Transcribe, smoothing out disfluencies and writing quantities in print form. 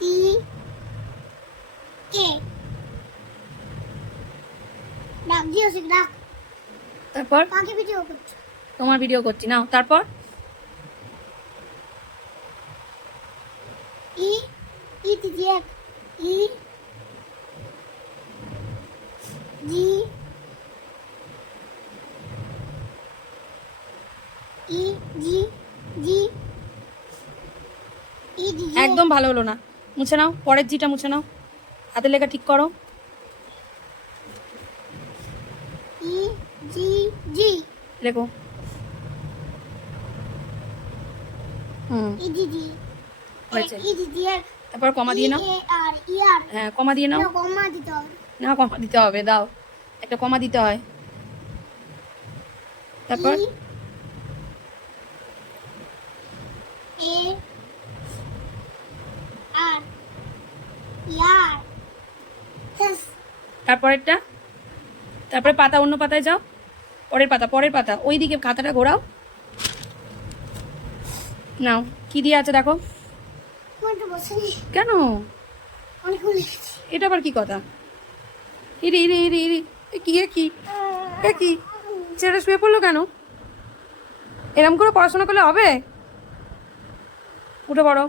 C K ডাক দিও সে ডাক। তারপর কাকে ভিডিও করছো? তোমার ভিডিও করছি, নাও। তারপর ই ই দিদি এক ই জি ই জি জি ই দিদি একদম ভালো হলো না, মুছে নাও। পরের জিটা মুছে নাও, হাতের লেখা ঠিক করো। ই জি জি লেখো। ই দিদি হয়েছে। ই দিদি এক তারপর কমা দিয়ে নাও। এ আর ই আর হ্যাঁ, কমা দিয়ে নাও। না কমা দিতে হবে। না, কমা দিতে হবে, দাও। একটা কমা দিতে হয়। তারপর ই এ আর ইয়ার হেস তারপরেরটা, তারপরে পাতা, অন্য পাতায় যাও। পরের পাতা, পরের পাতা, ওই দিকে খাতাটা ঘোরাও। নাও, কি দিয়ে আছে দেখো। কোনটা বসেনি কেন? অনেকগুলো লিখেছি। এটা আবার কি কথা? ইরে ইরে ইরে ইরে, এ কি এ কি এ কি? ছেলেটা শুয়ে পড়লো কেন? এরম করে পড়াশোনা করলে হবে? উঠে পড়ো।